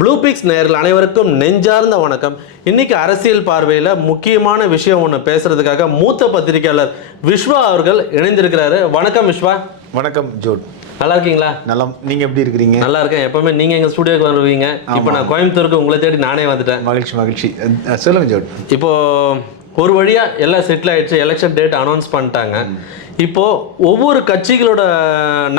Blue fix நேயர்கள் அனைவருக்கும் நெஞ்சார்ந்த வணக்கம். இன்னைக்கு அரசியல் பார்வையில் முக்கியமான விஷயம் ஒன்று பேசுறதுக்காக மூத்த பத்திரிகையாளர் விஸ்வா அவர்கள் இணைந்திருக்கிறாரு. வணக்கம் விஸ்வா. வணக்கம் ஜோட் நல்லா இருக்கீங்களா? நலம். நீங்க எப்படி இருக்கிறீங்க? நல்லா இருக்கேன். எப்பவுமே நீங்க எங்க ஸ்டுடியோக்கு வருவீங்க. இப்போ நான் கோயம்புத்தூருக்கு உங்களை தேடி நானே வந்துட்டேன். மகிழ்ச்சி மகிழ்ச்சி. சொல்லுங்க ஜோட் இப்போ ஒரு வழியா எல்லாம் செட்டில் ஆயிடுச்சு. எலெக்ஷன் டேட் அனௌன்ஸ் பண்ணிட்டாங்க. இப்போ ஒவ்வொரு கட்சிகளோட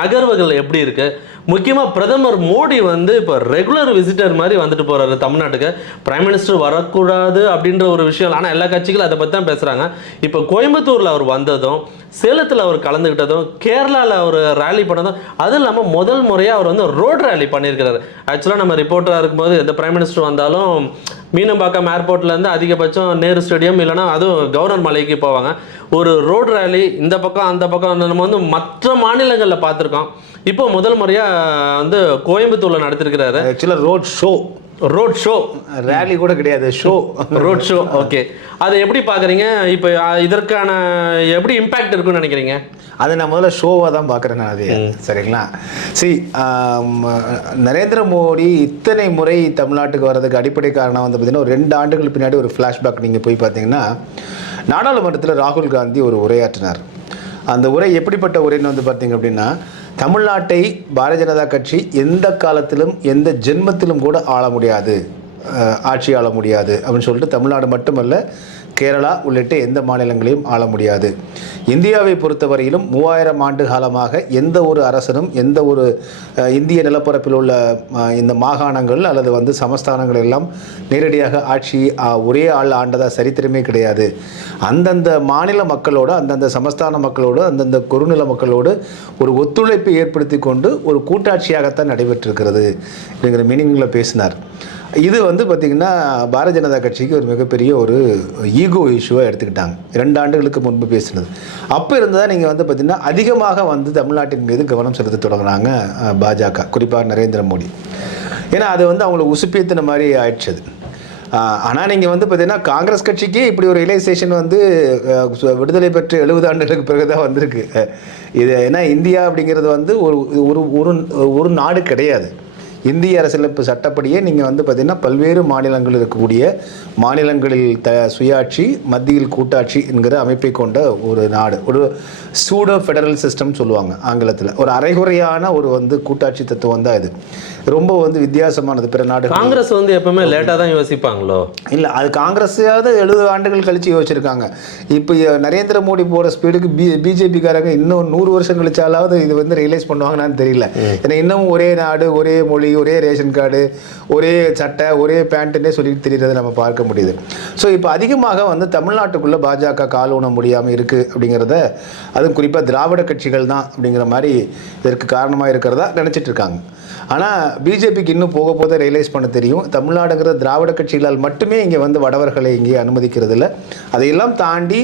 நகர்வுகள் எப்படி இருக்கு? முக்கியமாக பிரதமர் மோடி வந்து இப்போ ரெகுலர் விசிட்டர் மாதிரி வந்துட்டு போகிறாரு தமிழ்நாட்டுக்கு. பிரைம் மினிஸ்டர் வரக்கூடாது அப்படின்ற ஒரு விஷயம். ஆனால் எல்லா கட்சிகளும் அதை பற்றி தான் பேசுகிறாங்க இப்போ கோயம்புத்தூரில் அவர் வந்ததும் சேலத்தில் அவர் கலந்துக்கிட்டதும் கேரளாவில் அவர் ரேலி பண்ணதும் அதுவும் இல்லாமல் முதல் முறையாக அவர் வந்து ரோட் ரேலி பண்ணியிருக்கிறாரு. ஆக்சுவலாக நம்ம ரிப்போர்ட்டராக இருக்கும்போது எந்த பிரைம் மினிஸ்டர் வந்தாலும் மீனம்பாக்கம் ஏர்போர்ட்லேருந்து அதிகபட்சம் நேரு ஸ்டேடியம் இல்லைன்னா அதுவும் கவர்னர் மலைக்கு போவாங்க. ஒரு ரோடு ரேலி இந்த பக்கம் அந்த பக்கம் நம்ம வந்து மற்ற மாநிலங்களில் பார்த்துருக்கோம். இப்போ முதல் முறையாக வந்து கோயம்புத்தூரில் நடத்திருக்கிறாரு. ஆக்சுவலாக road show road show rally கூட கிடையாது ஷோ ரோட் ஷோ ஓகே அதை எப்படி பார்க்குறீங்க? இப்போ இதற்கான எப்படி இம்பேக்ட் இருக்குன்னு நினைக்கிறீங்க? அதை நான் முதல்ல ஷோவாக தான் பார்க்குறேன் நான் அது. சரிங்களா? சி நரேந்திர மோடி இத்தனை முறை தமிழ்நாட்டுக்கு வர்றதுக்கு அடிப்படை காரணம் வந்து பார்த்தீங்கன்னா ஒரு ரெண்டு ஆண்டுகள் பின்னாடி ஒரு ஃப்ளாஷ்பேக் நீங்கள் போய் பார்த்தீங்கன்னா நாடாளுமன்றத்தில் ராகுல் காந்தி ஒரு உரையாற்றினார். அந்த உரை எப்படிப்பட்ட உரைன்னு வந்து பார்த்தீங்க அப்படின்னா தமிழ்நாட்டை பாரதிய ஜனதா கட்சி எந்த காலத்திலும் எந்த ஜென்மத்திலும் கூட ஆள முடியாது. ஆட்சி ஆள முடியாது அப்படின்னு சொல்லிட்டு தமிழ்நாடு மட்டுமல்ல கேரளா உள்ளிட்ட எந்த மாநிலங்களையும் ஆள முடியாது. இந்தியாவை பொறுத்தவரையிலும் மூவாயிரம் ஆண்டு காலமாக எந்த ஒரு அரசனும் எந்த ஒரு இந்திய நிலப்பரப்பில் உள்ள இந்த மாகாணங்கள் அல்லது வந்து சமஸ்தானங்கள் எல்லாம் நேரடியாக ஆட்சி ஒரே ஆள் ஆண்டதாக சரித்திரமே கிடையாது. அந்தந்த மாநில மக்களோடு அந்தந்த சமஸ்தான மக்களோடு அந்தந்த குறுநில மக்களோடு ஒரு ஒத்துழைப்பை ஏற்படுத்தி கொண்டு ஒரு கூட்டாட்சியாகத்தான் நடைபெற்றிருக்கிறது. அப்படிங்கிற மீனிங்கில் பேசினார். இது வந்து பார்த்திங்கன்னா பாரதிய ஜனதா கட்சிக்கு ஒரு மிகப்பெரிய ஒரு ஈகோ இஷ்யூவாக எடுத்துக்கிட்டாங்க. ரெண்டு ஆண்டுகளுக்கு முன்பு பேசினது. அப்போ இருந்தால் நீங்கள் வந்து பார்த்திங்கன்னா அதிகமாக வந்து தமிழ்நாட்டின் மீது கவனம் செலுத்த தொடங்குறாங்க பாஜக குறிப்பாக நரேந்திர மோடி. ஏன்னா அது வந்து அவங்கள உசுப்பேத்தின மாதிரி ஆயிடுச்சு அது. ஆனால் நீங்கள் வந்து பார்த்தீங்கன்னா காங்கிரஸ் கட்சிக்கே இப்படி ஒரு ரியலைசேஷன் வந்து விடுதலை பெற்று எழுபது ஆண்டுகளுக்கு பிறகு தான் வந்திருக்கு. இது ஏன்னா இந்தியா அப்படிங்கிறது வந்து ஒரு ஒரு ஒரு ஒரு நாடு கிடையாது. இந்திய அரசியலமைப்பு சட்டப்படியே நீங்கள் வந்து பார்த்தீங்கன்னா பல்வேறு மாநிலங்களில் இருக்கக்கூடிய மாநிலங்களில் த சுயாட்சி மத்தியில் கூட்டாட்சி என்கிற அமைப்பை கொண்ட ஒரு நாடு. ஒரு சூடோ ஃபெடரல் சிஸ்டம் சொல்லுவாங்க ஆங்கிலத்தில். ஒரு அரைகுறையான ஒரு வந்து கூட்டாட்சி தத்துவம் தான் இது. ரொம்ப வந்து வித்தியாசமானது பிற நாடுகள். காங்கிரஸ் வந்து எப்பவுமே லேட்டாக தான் யோசிப்பாங்களோ? இல்லை அது காங்கிரஸாவது எழுபது ஆண்டுகள் கழிச்சு யோசிச்சிருக்காங்க. இப்போ நரேந்திர மோடி போகிற ஸ்பீடுக்கு பி பிஜேபிக்காரங்க இன்னும் நூறு வருஷம் கழிச்சாலாவது இது வந்து ரியலைஸ் பண்ணுவாங்கன்னு தெரியல. ஏன்னா இன்னும் ஒரே நாடு ஒரே மொழி ஒரே ரேஷன் கார்டு ஒரே சட்டை ஒரே பேண்ட்டுன்னே சொல்லிட்டு தெரிகிறத நம்ம பார்க்க முடியுது. ஸோ இப்போ அதிகமாக வந்து தமிழ்நாட்டுக்குள்ளே பாஜக கால் ஊன முடியாமல் இருக்குது அப்படிங்கிறத அதுவும் குறிப்பாக திராவிட கட்சிகள் தான் அப்படிங்கிற மாதிரி இதற்கு காரணமாக இருக்கிறதா நினச்சிட்டு இருக்காங்க. ஆனால் பிஜேபிக்கு இன்னும் போக போக ரியலைஸ் பண்ண தெரியும். தமிழ்நாடுங்கிற திராவிட கட்சிகளால் மட்டுமே இங்கே வந்து வடவர்களை இங்கே அனுமதிக்கிறது இல்லை அதையெல்லாம் தாண்டி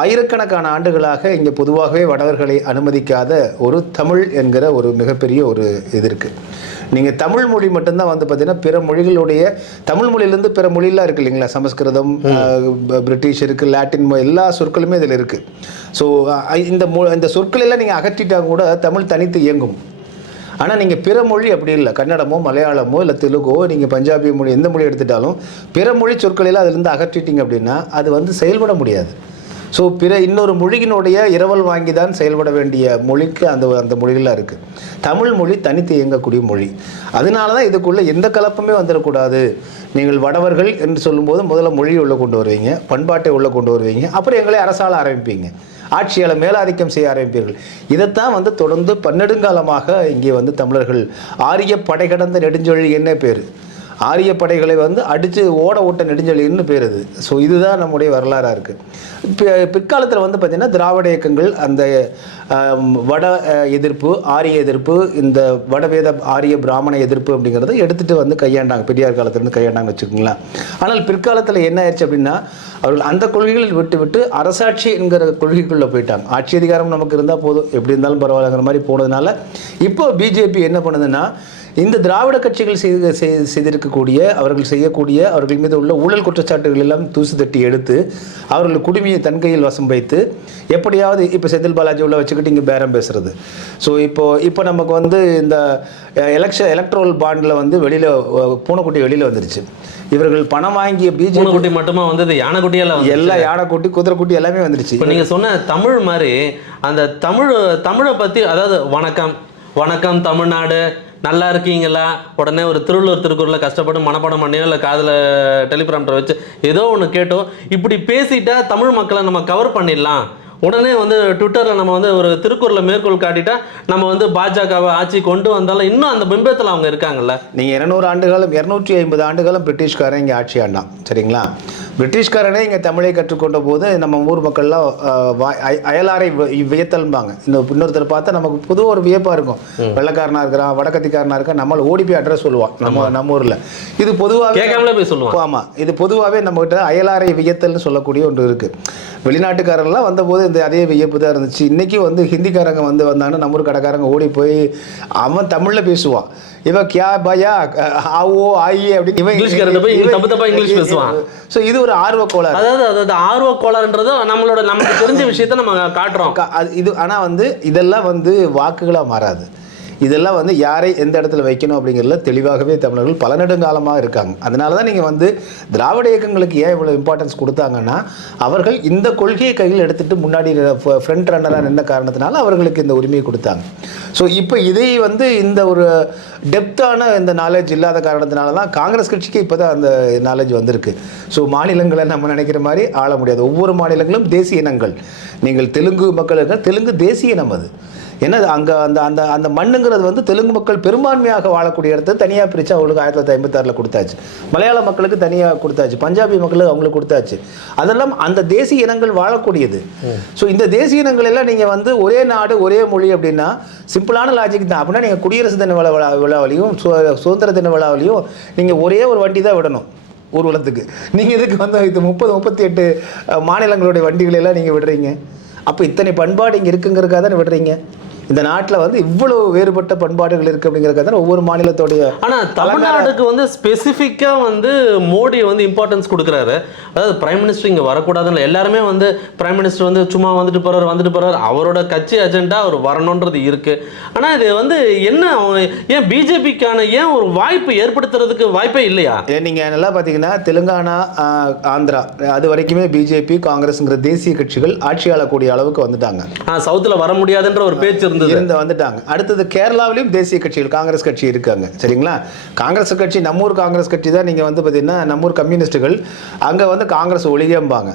ஆயிரக்கணக்கான ஆண்டுகளாக இங்கே பொதுவாகவே வடவர்களை அனுமதிக்காத ஒரு தமிழ் என்கிற ஒரு மிகப்பெரிய ஒரு இது இருக்குது நீங்கள் தமிழ் மொழி மட்டும்தான் வந்து பார்த்தீங்கன்னா பிற மொழிகளுடைய தமிழ் மொழியிலேருந்து பிற மொழியெலாம் இருக்குது இல்லைங்களா? சமஸ்கிருதம் பிரிட்டிஷ் இருக்குது லாட்டின் மொழி எல்லா சொற்களுமே இதில் இருக்குது ஸோ இந்த மொ இந்த சொற்களெல்லாம் நீங்கள் அகற்றிட்டா கூட தமிழ் தனித்து இயங்கும். ஆனால் நீங்கள் பிற மொழி அப்படி இல்லை. கன்னடமோ மலையாளமோ இல்லை தெலுங்கோ நீங்கள் பஞ்சாபி மொழி எந்த மொழி எடுத்துட்டாலும் பிற மொழி சொற்களெல்லாம் அதிலிருந்து அகற்றிட்டீங்க அப்படின்னா அது வந்து செயல்பட முடியாது. ஸோ பிற இன்னொரு மொழியினுடைய இரவல் வாங்கி தான் செயல்பட வேண்டிய மொழிக்கு அந்த அந்த மொழிகளாக இருக்குது தமிழ் மொழி தனித்து இயங்கக்கூடிய மொழி. அதனால தான் இதுக்குள்ளே எந்த கலப்புமே வந்துடக்கூடாது. நீங்கள் வடவர்கள் என்று சொல்லும்போது முதல்ல மொழியை உள்ளே கொண்டு வருவீங்க பண்பாட்டை உள்ளே கொண்டு வருவீங்க அப்புறம் எங்களை அரசால ஆரம்பிப்பீங்க. ஆட்சியால் மேலாதிக்கம் செய்ய ஆரம்பிப்பீர்கள். இதைத்தான் வந்து தொடர்ந்து பன்னெடுங்காலமாக இங்கே வந்து தமிழர்கள் ஆரிய படை கடந்த நெடுஞ்சொழி என்ன பேர். ஆரிய படைகளை வந்து அடித்து ஓட ஓட்ட நெடுஞ்சொலின்னு பேர் இது ஸோ இதுதான் நம்முடைய வரலாறாக இருக்குது பிற்காலத்தில் வந்து பார்த்திங்கன்னா திராவிட இயக்கங்கள் அந்த வட எதிர்ப்பு ஆரிய எதிர்ப்பு இந்த வடவேத ஆரிய பிராமண எதிர்ப்பு அப்படிங்கிறத எடுத்துகிட்டு வந்து கையாண்டாங்க. பெரியார் காலத்துலேருந்து கையாண்டாங்க வச்சுக்கோங்களேன். ஆனால் பிற்காலத்தில் என்ன ஆயிடுச்சு அப்படின்னா அவர்கள் அந்த கொள்கைகளில் விட்டு விட்டு அரசாட்சி என்கிற கொள்கைக்குள்ளே போயிட்டாங்க. ஆட்சி அதிகாரம் நமக்கு இருந்தால் போதும். எப்படி இருந்தாலும் பரவாயில்லங்கிற மாதிரி போனதுனால இப்போ பிஜேபி என்ன பண்ணுதுன்னா இந்த திராவிட கட்சிகள் செய்து செய்- செய்திருக்கக்கூடிய அவர்கள் செய்யக்கூடிய அவர்கள் மீது உள்ள ஊழல் குற்றச்சாட்டுகள் எல்லாம் தூசு தட்டி எடுத்து அவர்கள் குடுமையை தன் கையில் வசம் வைத்து எப்படியாவது இப்போ செந்தில் பாலாஜி உள்ள வச்சுக்கிட்டு இங்கே பேரம் பேசுறது. ஸோ இப்போ இப்போ நமக்கு வந்து இந்த எலெக்ஷன் எலக்ட்ரல் பாண்டில் வந்து வெளியில் பூனைக்குட்டி வெளியில் வந்துருச்சு. இவர்கள் பணம் வாங்கிய பிஜேபி பூனைக்குட்டி மட்டுமா வந்தது? யானைக்குட்டியெல்லாம் வந்து எல்லா யானைக்குட்டி குதிரைக்குட்டி எல்லாமே வந்துருச்சு. இப்போ நீங்கள் சொன்ன தமிழ் மாதிரி அந்த தமிழ் தமிழை பற்றி அதாவது வணக்கம் வணக்கம் தமிழ்நாடு நல்லா இருக்கீங்களா? உடனே ஒரு திருவள்ளுவர் திருக்குறளை கஷ்டப்பட்டு மனப்பாடம் பண்ணியோ இல்லை காதில் டெலிகிராம்டர் வச்சு ஏதோ ஒன்று கேட்டோம். இப்படி பேசிட்டா தமிழ் மக்களை நம்ம கவர் பண்ணிடலாம். உடனே வந்து ட்விட்டரில் நம்ம வந்து ஒரு திருக்குறளை மேற்கோள் காட்டிட்டா நம்ம வந்து பாஜகவை ஆட்சி கொண்டு வந்தாலும் இன்னும் அந்த பிம்பத்தில் அவங்க இருக்காங்கல்ல. நீங்கள் இரநூறு ஆண்டுகளும் இரநூற்றி ஐம்பது ஆண்டுகளும் பிரிட்டிஷ்காரன் இங்கே ஆட்சி ஆண்டான் சரிங்களா? பிரிட்டிஷ்காரனே இங்கே தமிழை கற்றுக்கொண்ட போது நம்ம ஊர் மக்கள்லாம் அயலாரை வியத்தல்பாங்க இந்த இன்னொருத்தர் பார்த்தா நமக்கு புது ஒரு வியப்பாக இருக்கும். வெள்ளக்காரனா இருக்கிறான் வடக்கத்திக்காரனா இருக்கான் நம்மள ஓடி போய் அட்ரஸ் சொல்லுவான் நம்ம நம்ம ஊரில். இது பொதுவாக ஆமாம் இது பொதுவாகவே நம்மகிட்ட அயலாரை வியத்தல்னு சொல்லக்கூடிய ஒன்று இருக்குது வெளிநாட்டுக்காரர்லாம் வந்தபோது இந்த அதே வியப்பு தான் இருந்துச்சு. இன்றைக்கி வந்து ஹிந்திக்காரங்க வந்து வந்தாங்கன்னா நம்ம ஊர் கடைக்காரங்க ஓடி போய் அவன் தமிழில் பேசுவான் இவன் கியா பயா ஆவோ ஆயி அப்படின்னு இவன் இங்கிலீஷ்காரன்ட்ட போய் தப்பு தப்பா இங்கிலீஷ் பேசுவான். ஸோ இது ஒரு ஆர்வ கோளாறு. அதாவது அதாவது ஆர்வ கோளாறுன்றது நம்மளோட நமக்கு தெரிஞ்ச விஷயத்த நம்ம காட்டுறோம். இது ஆனால் வந்து இதெல்லாம் வந்து வாக்குகளாக மாறாது. இதெல்லாம் வந்து யாரை எந்த இடத்துல வைக்கணும் அப்படிங்கிறதுல தெளிவாகவே தமிழர்கள் பல நெடுங்காலமாக இருக்காங்க. அதனால தான் நீங்கள் வந்து திராவிட இயக்கங்களுக்கு ஏன் இவ்வளோ இம்பார்ட்டன்ஸ் கொடுத்தாங்கன்னா அவர்கள் இந்த கொள்கையை கையில் எடுத்துட்டு முன்னாடி ஃப்ரண்ட் ரன்னராக நின்ற காரணத்தினால அவர்களுக்கு இந்த உரிமையை கொடுத்தாங்க. ஸோ இப்போ இதை வந்து இந்த ஒரு டெப்த்தான இந்த நாலேஜ் இல்லாத காரணத்தினால தான் காங்கிரஸ் கட்சிக்கு இப்போ தான் அந்த நாலேஜ் வந்திருக்கு. ஸோ மாநிலங்களை நம்ம நினைக்கிற மாதிரி ஆள முடியாது. ஒவ்வொரு மாநிலங்களும் தேசிய இனங்கள். நீங்கள் தெலுங்கு மக்கள் இருக்க தெலுங்கு தேசிய இனம் அது. ஏன்னா அங்கே அந்த அந்த அந்த மண்ணுங்கிறது வந்து தெலுங்கு மக்கள் பெரும்பான்மையாக வாழக்கூடிய இடத்த தனியாக பிரித்து அவங்களுக்கு ஆயிரத்தி தொள்ளாயிரத்தி ஐம்பத்தாறில் கொடுத்தாச்சு. மலையாள மக்களுக்கு தனியாக கொடுத்தாச்சு. பஞ்சாபி மக்களுக்கு அவங்களுக்கு கொடுத்தாச்சு. அதெல்லாம் அந்த தேசிய இனங்கள் வாழக்கூடியது. ஸோ இந்த தேசிய இனங்கள் எல்லாம் நீங்கள் வந்து ஒரே நாடு ஒரே மொழி அப்படின்னா சிம்பிளான லாஜிக் தான். அப்படின்னா நீங்கள் குடியரசு தின விழா விழா விழாவிலையும் சு- சுதந்திர தின விழாவிலையும் நீங்கள் ஒரே ஒரு வண்டி தான் விடணும் ஊர்வலத்துக்கு. நீங்கள் இதுக்கு வந்து இது முப்பது முப்பத்தி எட்டு மாநிலங்களுடைய வண்டிகளை எல்லாம் நீங்கள் விடுறீங்க? அப்போ இத்தனை பண்பாடு இங்கே இருக்குங்கிறதுக்காக தானே விடுறீங்க? இந்த நாட்டில் வந்து இவ்வளவு வேறுபட்ட பண்பாடுகள் இருக்குது அப்படிங்கிறதுக்காக தானே ஒவ்வொரு மாநிலத்தோடைய ஆனா தமிழ்நாடுக்கு வந்து ஸ்பெசிஃபிக்கா வந்து மோடி வந்து இம்பார்ட்டன்ஸ் கொடுக்குறாரு. அதாவது பிரைம் மினிஸ்டர் இங்க வரக்கூடாதுன்னு எல்லாருமே வந்து பிரைம் மினிஸ்டர் வந்து சும்மா வந்துட்டு போறாரு வந்துட்டு போறாரு. அவரோட கட்சி அஜெண்டா அவர் வரணுன்றது இருக்கு. ஆனா இது வந்து என்ன ஏன் பிஜேபிக்கான ஏன் ஒரு வாய்ப்பு ஏற்படுத்துறதுக்கு வாய்ப்பே இல்லையா? நீங்கள் நல்லா பார்த்தீங்கன்னா தெலுங்கானா ஆந்திரா அது வரைக்குமே பிஜேபி காங்கிரஸ்ங்கிற தேசிய கட்சிகள் ஆட்சி ஆளக்கூடிய அளவுக்கு வந்துட்டாங்க. சவுத்துல வர முடியாதுன்ற ஒரு பேச்சு இருந்தது இருந்து வந்துட்டாங்க. அடுத்தது கேரளாவிலையும் தேசிய கட்சிகள் காங்கிரஸ் கட்சி இருக்காங்க. சரிங்களா? காங்கிரஸ் கட்சி நம்மூர் காங்கிரஸ் கட்சி தான் நீங்கள் வந்து பார்த்தீங்கன்னா நம்மூர் கம்யூனிஸ்ட்டுகள் அங்கே வந்து காங்கிரஸ் ஒளியம்பாங்க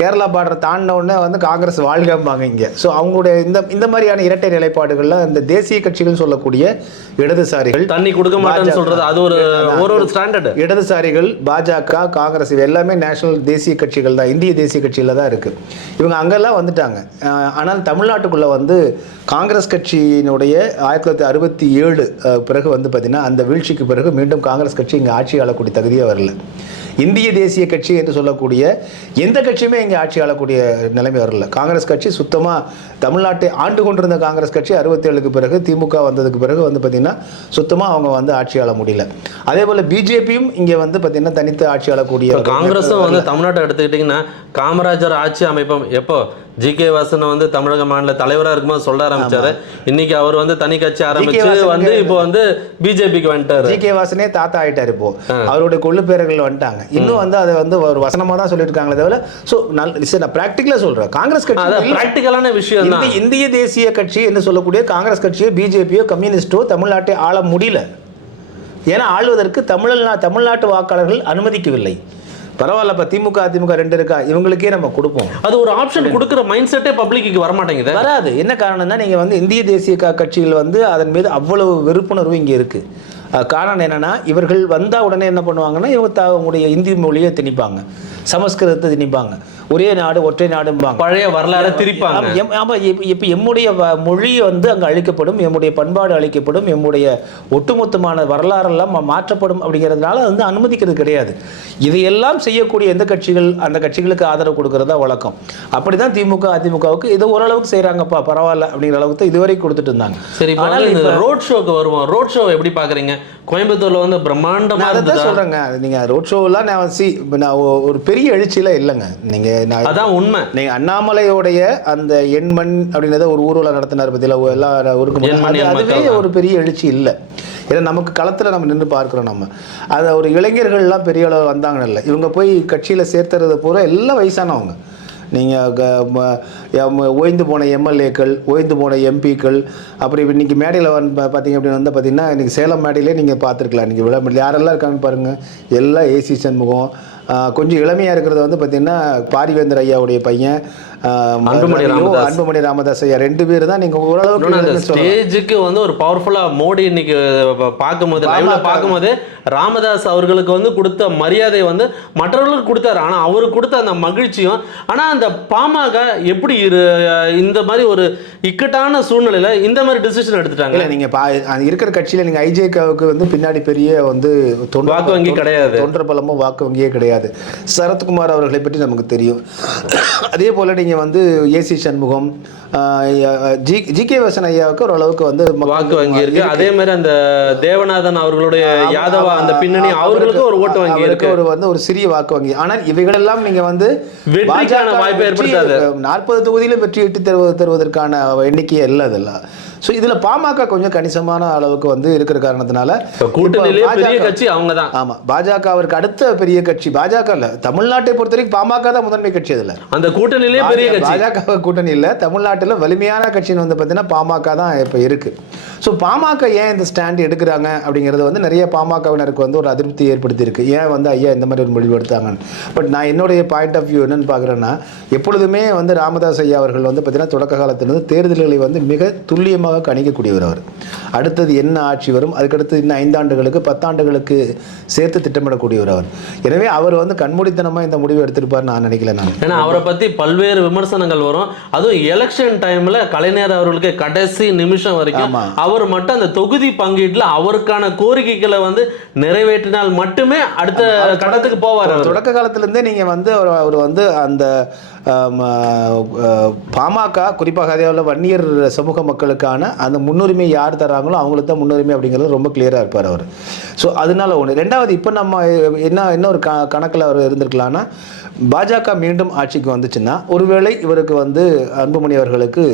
கேரளா பார்டர் தாண்டின உடனே வந்து காங்கிரஸ் வாழ்கம்பாங்க இங்கே. ஸோ அவங்களுடைய இந்த இந்த மாதிரியான இரட்டை நிலைப்பாடுகள்லாம் இந்த தேசிய கட்சிகள் சொல்லக்கூடிய இடதுசாரிகள் தண்ணி கொடுக்க மாட்டேன்னு. சொல்றது அது ஒரு ஒரு ஒரு ஸ்டாண்டர்டு இடதுசாரிகள் பாஜக காங்கிரஸ் எல்லாமே நேஷனல் தேசிய கட்சிகள் தான் இந்திய தேசிய கட்சியில் தான் இருக்குது இவங்க அங்கெல்லாம் வந்துட்டாங்க. ஆனால் தமிழ்நாட்டுக்குள்ளே வந்து காங்கிரஸ் கட்சியினுடைய ஆயிரத்தி தொள்ளாயிரத்தி அறுபத்தி ஏழு பிறகு வந்து பார்த்திங்கன்னா அந்த வீழ்ச்சிக்கு பிறகு மீண்டும் காங்கிரஸ் கட்சி இங்கே ஆட்சி ஆளக்கூடிய தகுதியே வரல. இந்திய தேசிய கட்சி என்று சொல்லக்கூடிய எந்த கட்சியுமே இங்கே ஆட்சி ஆளக்கூடிய நிலைமை வரல. காங்கிரஸ் கட்சி சுத்தமாக தமிழ்நாட்டை ஆண்டு கொண்டிருந்த காங்கிரஸ் கட்சி அறுபத்தேழுக்கு பிறகு திமுக வந்ததுக்கு பிறகு வந்து பார்த்திங்கன்னா சுத்தமாக அவங்க வந்து ஆட்சி ஆள முடியல. அதே போல் பிஜேபியும் இங்கே வந்து பார்த்திங்கன்னா தனித்து ஆட்சி ஆளக்கூடிய காங்கிரஸும் வந்து தமிழ்நாட்டை எடுத்துக்கிட்டிங்கன்னா காமராஜர் ஆட்சி அமைப்போம். எப்போ? ஜி கே வாசனை வந்து தமிழக மாநில தலைவராக இருக்கும்போது சொல்ல ஆரம்பிச்சாரு. இன்னைக்கு அவர் வந்து தனி கட்சி ஆரம்பிச்சு வந்து இப்போ வந்து பிஜேபிக்கு வந்துட்டாரு. ஜி கே வாசனே தாத்தா ஆயிட்டார் இப்போ. அவருடைய கொள்ளு பேரர்கள் வந்துட்டாங்க. இன்னும் வந்து அதை வந்து ஒரு வசனமாக தான் சொல்லியிருக்காங்களே தவிர ஸோ நல்ல சரி நான் ப்ராக்டிக்கலாக சொல்கிறேன் காங்கிரஸ் கட்சி. ப்ராக்டிக்கலான விஷயம் தான் இந்திய இந்திய தேசிய கட்சி என்று சொல்லக்கூடிய காங்கிரஸ் கட்சியோ பிஜேபியோ கம்யூனிஸ்டோ தமிழ்நாட்டை ஆள முடியல. ஏன்னா ஆளுவதற்கு தமிழ்நா தமிழ்நாட்டு வாக்காளர்கள் அனுமதிக்கவில்லை. பரவாயில்லப்பா திமுக அதிமுக ரெண்டு இருக்கா? இவங்களுக்கே நம்ம கொடுப்போம். அது ஒரு ஆப்ஷன் கொடுக்குற மைண்ட் செட்டே பப்ளிக்கு வர மாட்டேங்குது வராது. என்ன காரணம்னா நீங்கள் வந்து இந்திய தேசிய கட்சிகள் வந்து அதன் மீது அவ்வளவு வெறுப்புணர்வு இங்கே இருக்குது காரணம் என்னன்னா இவர்கள் வந்தால் உடனே என்ன பண்ணுவாங்கன்னா இவங்க த- அவங்களுடைய இந்தி மொழியை திணிப்பாங்க. சமஸ்கிருதத்தை திணிப்பாங்க. ஒரே நாடு ஒற்றை நாடும்பாங்க. பழைய வரலாறு திரிப்பாங்க. ஆமா, எம்- ஆமா இப்போ எம்முடைய மொழி வந்து அங்கே அழிக்கப்படும் எம்முடைய பண்பாடு அழிக்கப்படும் எம்முடைய ஒட்டுமொத்தமான வரலாறெல்லாம் மாற்றப்படும் அப்படிங்கிறதுனால வந்து அனுமதிக்கிறது கிடையாது. இதையெல்லாம் செய்யக்கூடிய எந்த கட்சிகள் அந்த கட்சிகளுக்கு ஆதரவு கொடுக்கறதா வழக்கம். அப்படி தான் திமுக அதிமுகவுக்கு இது ஓரளவுக்கு செய்கிறாங்கப்பா பரவாயில்ல அப்படிங்கிற அளவுக்கு தான் இதுவரை கொடுத்துட்டு இருந்தாங்க. சரி ஆனால் இந்த ரோட் ஷோக்கு வருவோம். ரோட் ஷோ எப்படி பாக்குறீங்க? கோயம்புத்தூர்ல வந்து பிரம்மாண்டமா நான் அதை தான் இருந்ததா? சொல்கிறேங்க நீங்கள் ரோட் ஷோலாம் நான் சி நான் ஒரு பெரிய எழுச்சியில் இல்லைங்க. நீங்கள் நான் அதான் உண்மை. நீங்க அண்ணாமலையோடைய அந்த எண்மண் அப்படின்றத ஒரு ஊர்வலம் நடத்தினார் பத்தியில எல்லா ஊருக்கு எண்மண் அது- எண் அதுவே. ஒரு பெரிய எழுச்சி இல்லை. ஏன்னா நமக்கு களத்தில் நம்ம நின்று பார்க்குறோம் நம்ம. அதை ஒரு இளைஞர்கள்லாம் பெரிய அளவு வந்தாங்கன்னு இல்லை இவங்க போய் கட்சியில் சேர்த்துறது பூரா எல்லாம் வயசானவங்க. நீங்கள் ஓய்ந்து போன எம்எல்ஏக்கள் ஓய்ந்து போன எம்பிக்கள் அப்புறம் இன்றைக்கி மேடையில் வந்து பார்த்தீங்க அப்படின்னு வந்து பார்த்தீங்கன்னா இன்றைக்கி சேலம் மேடையிலே நீங்கள் பார்த்துருக்கலாம். இன்றைக்கி மேடையில் யாரெல்லாம் இருக்காங்கன்னு பாருங்கள் எல்லாம் ஏசி சண்முகம் கொஞ்சம் இளமையாக இருக்கிறது வந்து பார்த்திங்கன்னா பாரிவேந்தர் ஐயாவுடைய பையன். அன்புமணி ராமதாஸ். அன்புமணி ராமதாஸ் ஐயா ரெண்டு பேர் தான் நீங்கள் ஓரளவுக்கு. ஸ்டேஜுக்கு வந்து ஒரு பவர்ஃபுல்லா மோடி இன்னைக்கு பார்க்கும்போது லைவ்ல. பார்க்கும்போது ராமதாஸ் அவர்களுக்கு வந்து கொடுத்த மரியாதை வந்து மற்றவர்களுக்கு கொடுத்தாரு ஆனா அவருக்கு கொடுத்த அந்த மகிழ்ச்சியும் ஆனா அந்த பாமக எப்படி இரு இந்த மாதிரி ஒரு இக்கட்டான சூழ்நிலையில இந்த மாதிரி டிசிஷன் எடுத்துட்டாங்க இல்லை நீங்கள் பா இருக்கிற கட்சியில் நீங்கள் ஐஜேகாவுக்கு வந்து பின்னாடி பெரிய வந்து தொண்டர் வாக்கு வங்கி கிடையாது. தொண்டர் பலமும் வாக்கு வங்கியே கிடையாது சரத்குமார் அவர்களை பற்றி நமக்கு தெரியும் அதே போல் நீங்கள் வந்து A C Shanmugam ji G K Vasan ஐயாவுக்கு ஓரளவுக்கு வந்து வாக்கு வங்கி இருக்கு. அதே மாதிரி அந்த தேவநாதன் அவர்களுடைய யாதவா அந்த பின்னணி அவர்களுக்கு ஒரு ஓட்டு வங்கி இருக்கு. ஒரு வந்து ஒரு சிறிய வாக்கு வங்கி. ஆனால் இவைகளெல்லாம் நீங்க வந்து வாய்ப்பை ஏற்படுத்தாது. நாற்பது தொகுதியில வெற்றி தருவ தருவதற்கான எண்ணிக்கை அல்ல அதெல்லாம். ஸோ இதுல பாமக கொஞ்சம் கணிசமான அளவுக்கு வந்து இருக்கிற காரணத்தினால கட்சி அவங்க தான் ஆமா பாஜக அவருக்கு அடுத்த பெரிய கட்சி பாஜக இல்ல தமிழ்நாட்டை பொறுத்த வரைக்கும் பாமக தான் முதன்மை கட்சி அதுல. அந்த கூட்டணியிலேயே பெரிய பாஜக கூட்டணி இல்ல தமிழ்நாட்டுல வலிமையான கட்சின்னு வந்து பார்த்தீங்கன்னா பாமக தான் இப்போ இருக்கு. ஸோ பாமக ஏன் இந்த ஸ்டாண்ட் எடுக்கிறாங்க அப்படிங்கிறது வந்து நிறைய பாமகவினருக்கு வந்து ஒரு அதிருப்தி ஏற்படுத்தியிருக்கு. ஏன் வந்து ஐயா இந்த மாதிரி ஒரு முடிவு எடுத்தாங்கன்னு பட் நான் என்னுடைய பாயிண்ட் ஆஃப் வியூ என்னன்னு பார்க்குறேன்னா எப்பொழுதுமே வந்து ராமதாஸ் ஐயா அவர்கள் வந்து பார்த்தீங்கன்னா தொடக்க காலத்திலிருந்து தேர்தல்களை வந்து மிக துல்லியமாக கணிக்கக்கூடியவர் அவர். அடுத்தது என்ன ஆட்சி வரும்? அதுக்கடுத்து இன்னும் ஐந்தாண்டுகளுக்கு பத்தாண்டுகளுக்கு சேர்த்து திட்டமிடக்கூடியவர் அவர். எனவே அவர் வந்து கண்மூடித்தனமாக இந்த முடிவு எடுத்திருப்பார் நான் நினைக்கல நான். ஏன்னா அவரை பத்தி பல்வேறு விமர்சனங்கள் வரும். அதுவும் எலெக்ஷன் டைம்ல கலைஞர் அவர்களுக்கு கடைசி நிமிஷம் வரைக்கும் ஆமா. அவர் மட்டும் அந்த தொகுதி பங்கீட்டுல அவருக்கான கோரிக்கைகளை வந்து நிறைவேற்றினால் மட்டுமே அடுத்த கடத்துக்கு போவார் தொடக்க காலத்திலேருந்தே நீங்கள் வந்து அவர் அவர் வந்து அந்த பாமக குறிப்பாக அதே போல வன்னியர் சமூக மக்களுக்கான அந்த முன்னுரிமை யார் தராங்களோ அவங்களுக்கு தான் முன்னுரிமை அப்படிங்கிறது ரொம்ப கிளியராக இருப்பார் அவர். ஸோ அதனால ஒன்று ரெண்டாவது இப்போ நம்ம என்ன என்ன ஒரு க கணக்கில் அவர் இருந்திருக்கலாம்னா பாஜக மீண்டும் ஆட்சிக்கு வந்துச்சுன்னா ஒருவேளை இவருக்கு வந்து அன்புமணி அவர்களுக்கு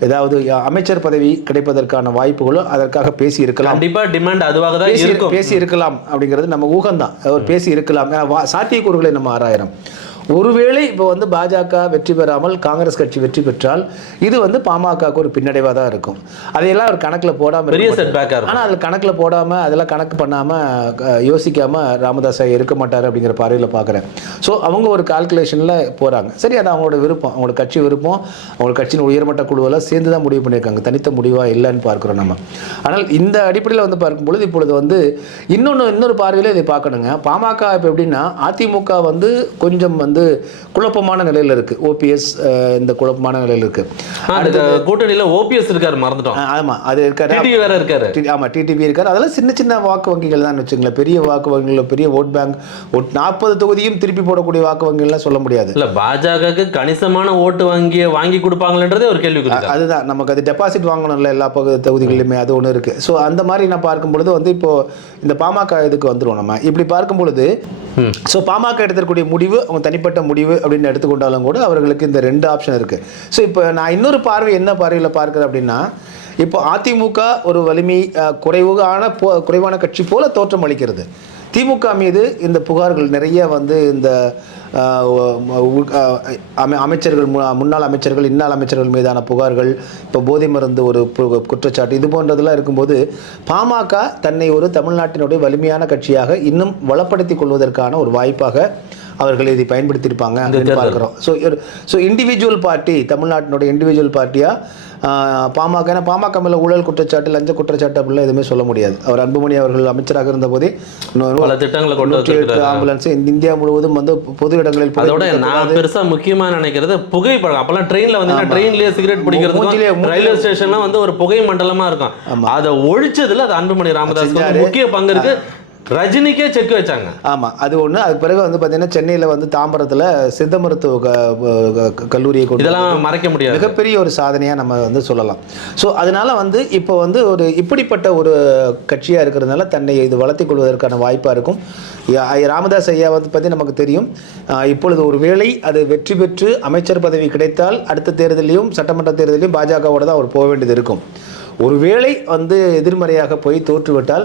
ஏதாவது அமைச்சர் பதவி கிடைப்பதற்கான வாய்ப்புகளும் அதற்காக பேசி இருக்கலாம். கண்டிப்பா டிமாண்ட் அதுவாக தான் பேசி இருக்கலாம் அப்படிங்கிறது நம்ம ஊகம்தான். அவர் பேசி இருக்கலாம். சாத்தியக்கூறுகளை நம்ம ஆராயிரம் ஒருவேளை இப்போ வந்து பாஜக வெற்றி பெறாமல் காங்கிரஸ் கட்சி வெற்றி பெற்றால் இது வந்து பாமகவுக்கு ஒரு பின்னடைவாக தான் இருக்கும். அதையெல்லாம் அவர் கணக்கில் போடாமல் பெரிய இருக்கும். ஆனால் அதில் கணக்கில் போடாமல் அதெல்லாம் கணக்கு பண்ணாமல் யோசிக்காமல் ராமதாஸ் இருக்க மாட்டார் அப்படிங்கிற பார்வையில் பார்க்குறேன் ஸோ அவங்க ஒரு கால்குலேஷனில் போகிறாங்க சரி அது அவங்களோட விருப்பம். அவங்களோட கட்சி விருப்பம். அவங்களோட கட்சியின் உயர்மட்ட குழுவெல்லாம் சேர்ந்து தான் முடிவு பண்ணியிருக்காங்க. தனித்த முடிவாக இல்லைன்னு பார்க்குறோம் நம்ம. ஆனால் இந்த அடிப்படையில் வந்து பார்க்கும்பொழுது இப்பொழுது வந்து இன்னொன்று இன்னொரு பார்வையில் இதை பார்க்கணுங்க. பாமக இப்போ எப்படின்னா அதிமுக வந்து கொஞ்சம் வந்து குழப்பமான நிலையில் இருக்குது ஓபிஎஸ் இந்த குழப்பமான நிலையில் இருக்குது அந்த கூட்டணியில ஓபிஎஸ் இருக்காரு மறந்துட்டோம். ஆமாம் அது இருக்காரு. வேற இருக்காரு. டி- ஆமா டிடிபி இருக்கார். அதெல்லாம் சின்ன சின்ன வாக்கு வங்கிகள் தான் வச்சுங்களேன் பெரிய வாக்கு வங்கிகள் பெரிய ஓட் பேங்க் நாற்பது தொகுதியும் திருப்பி போடக்கூடிய வாக்கு வங்கிகள்லாம் சொல்ல முடியாது. இல்ல பாஜகவுக்கு கணிசமான ஓட்டு வங்கியை வாங்கி கொடுப்பாங்களன்றதே ஒரு கேள்வி அதுதான். நமக்கு அது டெபாசிட் வாங்கணும்ல எல்லா பகு தொகுதிகளிலுமே அது ஒன்று இருக்குது ஸோ அந்த மாதிரி நான் பார்க்கும் பொழுது வந்து இப்போ இந்த பாமக இதுக்கு வந்துருவோம் நம்ம. இப்படி பார்க்கும் பொழுது ஸோ பாமக எடுத்திருக்கூடிய முடிவு அவங்க தனிப்பட்ட முடிவு அப்படின்னு எடுத்துக்கொண்டாலும் கூட அவர்களுக்கு இந்த ரெண்டு ஆப்ஷன் இருக்குது ஸோ இப்போ நான் இன்னொரு பார்வை என்ன பார்வையில் பார்க்குறேன் அப்படின்னா இப்போ அதிமுக ஒரு வலிமை குறைவான போ குறைவான கட்சி போல தோற்றம் அளிக்கிறது. திமுக மீது இந்த புகார்கள் நிறைய வந்து இந்த அமை- அமைச்சர்கள் முன்னாள் அமைச்சர்கள் இன்னாள் அமைச்சர்கள் மீதான புகார்கள் இப்போ போதை மருந்து ஒரு குற்றச்சாட்டு இது போன்றதெல்லாம் இருக்கும்போது பாமக தன்னை ஒரு தமிழ்நாட்டினுடைய வலிமையான கட்சியாக இன்னும் வளப்படுத்திக் கொள்வதற்கான ஒரு வாய்ப்பாக அவர்கள் இதை பயன்படுத்தியிருப்பாங்க. பார்க்குறோம் ஸோ ஸோ இண்டிவிஜுவல் பார்ட்டி தமிழ்நாட்டினுடைய இண்டிவிஜுவல் பார்ட்டியாக பாமக ஏன்னா பாமக மேலே ஊழல் குற்றச்சாட்டு லஞ்ச குற்றச்சாட்டு அப்படிலாம் எதுவுமே சொல்ல முடியாது. அவர் அன்புமணி அவர்கள் அமைச்சராக இருந்தபோதே பல திட்டங்களை கொண்டு ஆம்புலன்ஸ் இந்த இந்தியா முழுவதும் வந்து பொது இடங்களில் அதோட நான் பெருசா முக்கியமா நினைக்கிறது புகைப்படம். அப்பெல்லாம் ட்ரெயின்ல வந்து. ட்ரெயின்லயே சிகரெட் மூஞ்சிலே- ரயில்வே ஸ்டேஷன்லாம் வந்து ஒரு புகை மண்டலமா இருக்கும். அதை ஒழிச்சதுல அது அன்புமணி ராமதாஸ். முக்கிய பங்கு இருக்கு. ரஜினிக்கே செக் வச்சாங்க. ஆமாம் அது ஒன்று அது பிறகு வந்து பார்த்தீங்கன்னா சென்னையில் வந்து தாம்பரத்தில் சித்த மருத்துவ கல்லூரியை கொண்டு இதெல்லாம் மறைக்க முடியாது. மிகப்பெரிய ஒரு சாதனையாக நம்ம வந்து சொல்லலாம். ஸோ அதனால வந்து இப்போ வந்து ஒரு இப்படிப்பட்ட ஒரு கட்சியாக இருக்கிறதுனால தன்னை இது வளர்த்திக் கொள்வதற்கான வாய்ப்பாக இருக்கும். ராமதாஸ் ஐயா வந்து பற்றி நமக்கு தெரியும். இப்பொழுது ஒரு வேளை அது வெற்றி பெற்று அமைச்சர் பதவி கிடைத்தால் அடுத்த தேர்தலையும் சட்டமன்ற தேர்தலையும் பாஜகவோட தான் அவர் போக வேண்டியது இருக்கும். ஒருவேளை வந்து எதிர்மறையாக போய் தோற்றுவிட்டால்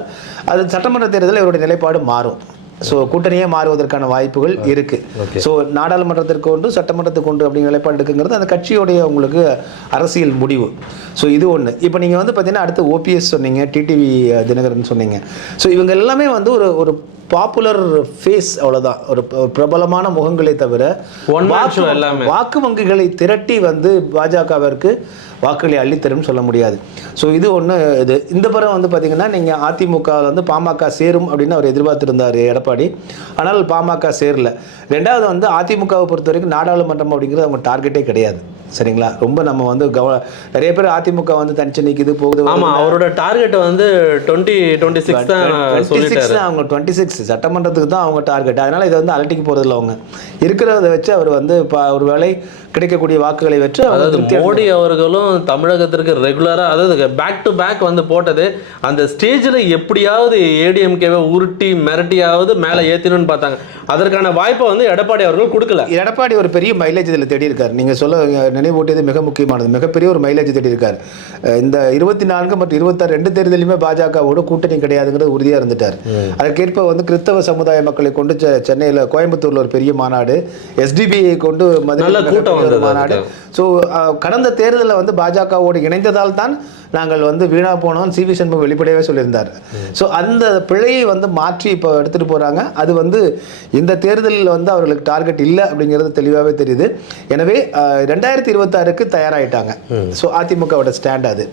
அது சட்டமன்ற தேர்தலில் இவருடைய நிலைப்பாடு மாறும். ஸோ கூட்டணியே மாறுவதற்கான வாய்ப்புகள் இருக்கு. ஸோ நாடாளுமன்றத்திற்கு ஒன்று சட்டமன்றத்துக்கு ஒன்று அப்படிங்கிற நிலைப்பாடு இருக்குங்கிறது அந்த கட்சியுடைய உங்களுக்கு அரசியல் முடிவு. ஸோ இது ஒன்று இப்போ நீங்கள் வந்து பார்த்தீங்கன்னா அடுத்து ஓபிஎஸ் சொன்னீங்க டிடிவி தினகரன் சொன்னீங்க. ஸோ இவங்க எல்லாமே வந்து ஒரு ஒரு பாப்புலர் ஃபேஸ் அவ்வளோதான் ஒரு பிரபலமான முகங்களே தவிர வாக்கு- வங்கிகளை திரட்டி வந்து பாஜகவிற்கு வாக்குகளை அள்ளித்தரும் சொல்ல முடியாது. ஸோ இது ஒன்று இது இந்த படம் வந்து பார்த்தீங்கன்னா நீங்கள் அதிமுக வந்து பாமக சேரும் அப்படின்னு அவர் எதிர்பார்த்திருந்தார் எடப்பாடி. ஆனால் பாமக சேரல. ரெண்டாவது வந்து அதிமுகவை பொறுத்த வரைக்கும் நாடாளுமன்றம் அப்படிங்கிறது அவங்க டார்கெட்டே கிடையாது. சரிங்களா? ரொம்ப நம்ம வந்து கவ நிறைய பேர் அதிமுக வந்து தனிச்சு நிற்குது போகுது ஆமா அவரோட டார்கெட் வந்து டுவெண்ட்டி டுவெண்ட்டி சிக்ஸ் தான் டுவெண்ட்டி சிக்ஸ் அவங்க டுவெண்ட்டி சிக்ஸ் சட்டமன்றத்துக்கு தான் அவங்க டார்கெட் அதனால இதை வந்து அலட்டிக்கு போகிறதில்ல அவங்க. இருக்கிறத வச்சு அவர் வந்து இப்போ ஒரு வேளை கிடைக்கக்கூடிய வாக்குகளை வச்சு அதாவது மோடி அவர்களும் தமிழகத்திற்கு ரெகுலரா அதாவது பேக் டு பேக் வந்து போட்டது அந்த ஸ்டேஜ்ல எப்படியாவது ஏடிஎம்கேவை உருட்டி மிரட்டியாவது மேல ஏத்தினும்னு பார்த்தாங்க. அதற்கான வாய்ப்பை வந்து எடப்பாடி அவர்கள் கொடுக்கல. எடப்பாடி ஒரு பெரிய மைலேஜ் இதில் தேடி இருக்கார் நீங்கள் சொல்ல நினைவூட்டியது மிக முக்கியமானது. மிகப்பெரிய ஒரு மைலேஜ் தேடி இருக்கார் இந்த இருபத்தி நான்கு மற்றும் இருபத்தாறு ரெண்டு தேர்தலையுமே பாஜகவோட கூட்டணி கிடையாதுங்கிறது உறுதியாக இருந்துட்டார். அதற்கேற்ப வந்து கிறிஸ்தவ சமுதாய மக்களை கொண்டு சென்னையில் கோயம்புத்தூரில் ஒரு பெரிய மாநாடு எஸ்டிபிஐ கொண்டு மதுரையில் கூட்டம் மாநாடு. ஸோ கடந்த தேர்தலில் வந்து பாஜகவோடு இணைந்ததால் தான் நாங்கள் வந்து வீணா போனோம் சிவி சண்முகம் வெளிப்படையாகவே சொல்லியிருந்தார். ஸோ அந்த பிழையை வந்து மாற்றி இப்போ எடுத்துகிட்டு போகிறாங்க அது வந்து இந்த தேர்தலில் வந்து அவர்களுக்கு டார்கெட் இல்லை அப்படிங்கிறது தெளிவாகவே தெரியுது. எனவே ரெண்டாயிரத்தி இருபத்தாறுக்கு தயாராகிட்டாங்க ஸோ அதிமுகவோட ஸ்டாண்ட் அது.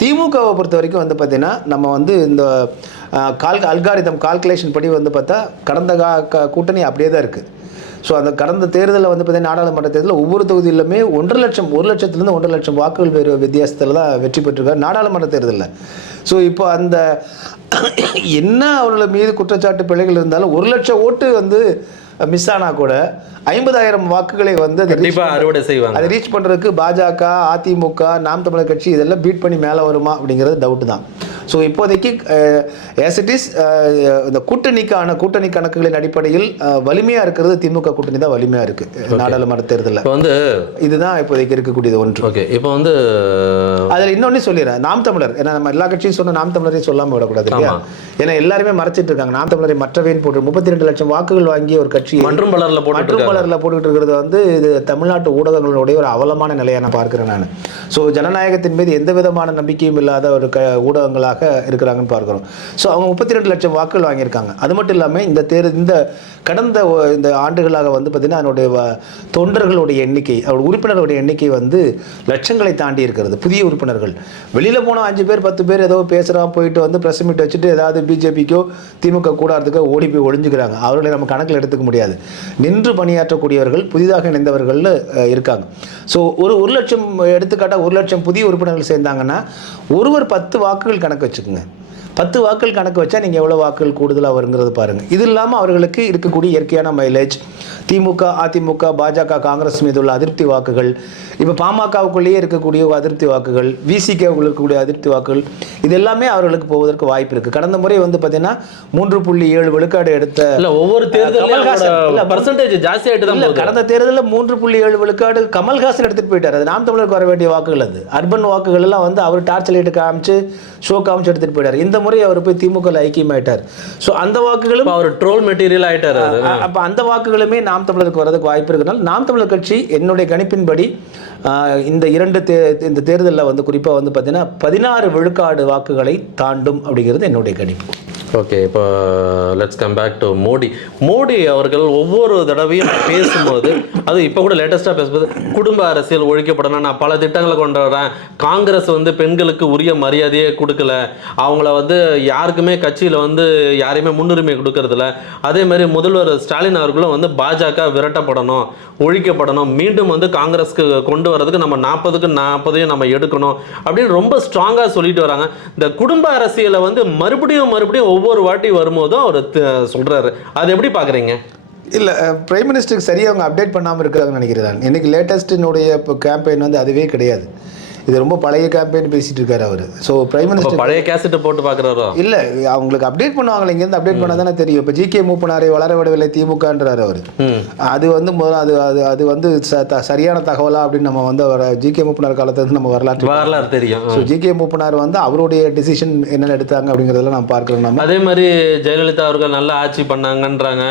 திமுகவை பொறுத்த வரைக்கும் வந்து பார்த்தீங்கன்னா நம்ம வந்து இந்த கால் அல்காரிதம் கால்குலேஷன் படி வந்து பார்த்தா கடந்த கா க- கூட்டணி அப்படியே தான் இருக்குது ஸோ அந்த கடந்த தேர்தலில் வந்து பார்த்தீங்கன்னா நாடாளுமன்ற தேர்தலில் ஒவ்வொரு தொகுதியிலுமே ஒன்றரை லட்சம் ஒரு லட்சத்துலேருந்து ஒன்றரை லட்சம் வாக்குகள் வேறு வித்தியாசத்தில் தான் வெற்றி பெற்றிருக்காரு நாடாளுமன்ற தேர்தலில். ஸோ இப்போ அந்த என்ன அவர்கள் மீது குற்றச்சாட்டு பிழைகள் இருந்தாலும் ஒரு லட்சம் ஓட்டு வந்து மிஸ் ஆனால் கூட ஐம்பதாயிரம் வாக்குகளை வந்து அதை அறுவடை செய்வாங்க. அதை ரீச் பண்ணுறதுக்கு பாஜக அதிமுக நாம் தமிழர் கட்சி இதெல்லாம் பீட் பண்ணி மேலே வருமா அப்படிங்கிறது டவுட் தான். ஸோ இப்போதைக்கு ஆஸ் இட் இஸ் இந்த கூட்டணிக்கான கூட்டணி கணக்குகளின் அடிப்படையில் வலிமையாக இருக்கிறது திமுக கூட்டணி தான் வலிமையாக இருக்குது நாடாளுமன்ற தேர்தலில். இப்போ வந்து இதுதான் இப்போதைக்கு இருக்கக்கூடியது ஒன்று. ஓகே இப்போ வந்து அதில் இன்னொன்று சொல்லிடுறேன். நாம் தமிழர். ஏன்னா நம்ம எல்லா கட்சியும் சொன்ன நாம் தமிழரையும் சொல்லாமல் விடக்கூடாது இல்லையா? ஏன்னா எல்லாருமே மறைச்சிட்டு இருக்காங்க. நாம் தமிழரை மற்றவேன் போட்டு முப்பத்தி ரெண்டு லட்சம் வாக்குகள் வாங்கிய ஒரு கட்சி மற்றும் பலர்ல போட்டுட்டு மற்றும் பலரில் போட்டுக்கிட்டு இருக்கிறது வந்து இது தமிழ்நாட்டு ஊடகங்களுடைய ஒரு அவலமான நிலையை நான் பார்க்கிறேன் நான். ஸோ ஜனநாயகத்தின் மீது எந்த விதமான நம்பிக்கையும் இல்லாத ஒரு க ஊடகங்களாக இருக்கிறாங்கன்னு பார்க்குறோம். ஸோ அவங்க முப்பத்தி ரெண்டு லட்சம் வாக்குகள் வாங்கியிருக்காங்க. அது மட்டும் இல்லாமல் இந்த தேர் இந்த கடந்த இந்த ஆண்டுகளாக வந்து பார்த்திங்கன்னா அதனுடைய தொண்டர்களுடைய எண்ணிக்கை அவருடைய உறுப்பினர்களுடைய எண்ணிக்கை வந்து லட்சங்களை தாண்டி இருக்கிறது. புதிய உறுப்பினர்கள். வெளியில் போனால் அஞ்சு பேர் பத்து பேர் ஏதோ பேசுகிறான் போயிட்டு வந்து ப்ரெஸ் மீட் வச்சுட்டு ஏதாவது பிஜேபிக்கோ திமுக கூடாரத்துக்கோ ஓடி போய் ஒழிஞ்சுக்கிறாங்க அவர்களை நம்ம கணக்கில் எடுத்துக்க முடியாது. நின்று பணியாற்றக்கூடியவர்கள் புதிதாக இணைந்தவர்கள் இருக்காங்க. ஸோ ஒரு ஒரு லட்சம் எடுத்துக்காட்டாக ஒரு லட்சம் புதிய உறுப்பினர்கள் சேர்ந்தாங்கன்னா ஒருவர் பத்து வாக்குகள் கணக்கு வச்சுக்கோங்க. பத்து வாக்குகள் கணக்கு வச்சா நீங்கள் எவ்வளோ வாக்குகள் கூடுதலாக வருங்கிறது பாருங்கள் இது இல்லாமல் அவர்களுக்கு இருக்கக்கூடிய இயற்கையான மைலேஜ் திமுக அதிமுக பாஜக காங்கிரஸ் மீது உள்ள அதிருப்தி வாக்குகள் இப்போ பாமகவுக்குள்ளேயே இருக்கக்கூடிய அதிருப்தி வாக்குகள் விசிகேவுக்கு இருக்கக்கூடிய அதிருப்தி வாக்குகள் இது எல்லாமே அவர்களுக்கு போவதற்கு வாய்ப்பு இருக்குது கடந்த முறை வந்து பார்த்தீங்கன்னா மூன்று புள்ளி ஏழு விழுக்காடு எடுத்த இல்ல ஒவ்வொரு தேர்தலும் கடந்த தேர்தலில் மூன்று புள்ளி ஏழு விழுக்காடு கமல்ஹாசன் எடுத்துட்டு போயிட்டார். அது நாம் தமிழருக்கு வர வேண்டிய வாக்குகள் அது. அர்பன் வாக்குகள் எல்லாம் வந்து அவர் டார்ச் லைட் காமிச்சு ஷோ காமிச்சு எடுத்துட்டு போயிட்டார். இந்த முறை அவர் போய் திமுக ஐக்கியமாயிட்டார். ஸோ அந்த வாக்குகளும் அவர் ட்ரோல் மெட்டீரியல் ஆயிட்டாரு அப்ப அந்த வாக்குகளுமே நாம் தமிழருக்கு வரதுக்கு வாய்ப்பு இருக்கனால நாம் தமிழர் கட்சி என்னுடைய கணிப்பின்படி இந்த இரண்டு தே இந்த தேர்தலில் வந்து குறிப்பாக வந்து பார்த்தீங்கன்னா பதினாறு விழுக்காடு வாக்குகளை தாண்டும் அப்படிங்கிறது என்னுடைய கணிப்பு. ஓகே இப்போ let's come back to Modi Modi அவர்கள் ஒவ்வொரு தடவையும் பேசும்போது அது இப்போ கூட லேட்டஸ்ட்டாக பேசும்போது குடும்ப அரசியல் ஒழிக்கப்படணும் நான் பல திட்டங்களை கொண்டு வரேன் காங்கிரஸ் வந்து பெண்களுக்கு உரிய மரியாதையே கொடுக்கல. அவங்கள வந்து யாருக்குமே கட்சியில் வந்து யாரையுமே முன்னுரிமை கொடுக்கறதில்ல. அதே மாதிரி முதல்வர் ஸ்டாலின் அவர்களும் வந்து பாஜக விரட்டப்படணும் ஒழிக்கப்படணும். மீண்டும் வந்து காங்கிரஸ்க்கு கொண்டு வரதுக்கு நம்ம நாற்பதுக்கு நாற்பதையும் நம்ம எடுக்கணும் அப்படின்னு ரொம்ப ஸ்ட்ராங்காக சொல்லிட்டு வராங்க. இந்த குடும்ப அரசியலை வந்து மறுபடியும் மறுபடியும் ஒவ்வொரு வாட்டி வரும்போதும் அவர் சொல்கிறாரு அது எப்படி பார்க்குறீங்க இல்லை பிரைம் மினிஸ்டருக்கு சரியாக அவங்க அப்டேட் பண்ணாமல் இருக்கிறாங்கன்னு நினைக்கிறேன் இன்றைக்கி இன்னைக்கு இப்போ கேம்பெயின் வந்து அதுவே கிடையாது. இது ரொம்ப பழைய கேம்பெயின் பேசிட்டு இருக்காரு அவர் ஸோ பிரைம் மினிஸ்டர் பழைய கேசட் போட்டு பாக்குறாரோ? இல்லை அவங்களுக்கு அப்டேட் பண்ணுவாங்களே இங்கேருந்து அப்டேட் பண்ணால் தானே தெரியும். இப்போ ஜிகே மூப்பனாரை வளர விடவில்லை திமுகன்றார் அவர். அது வந்து முதல்ல அது அது அது வந்து சரியான தகவலா அப்படின்னு நம்ம வந்து வர ஜிகே மூப்பனார் காலத்துல இருந்து நம்ம வரலாற்று வரலாறு தெரியும். ஸோ ஜிகே மூப்பனார் வந்து அவருடைய டிசிஷன் என்னென்ன எடுத்தாங்க அப்படிங்கிறதெல்லாம் நான் பார்க்குறோம் நம்ம. அதே மாதிரி ஜெயலலிதா அவர்கள் நல்லா ஆட்சி பண்ணாங்கன்றாங்க.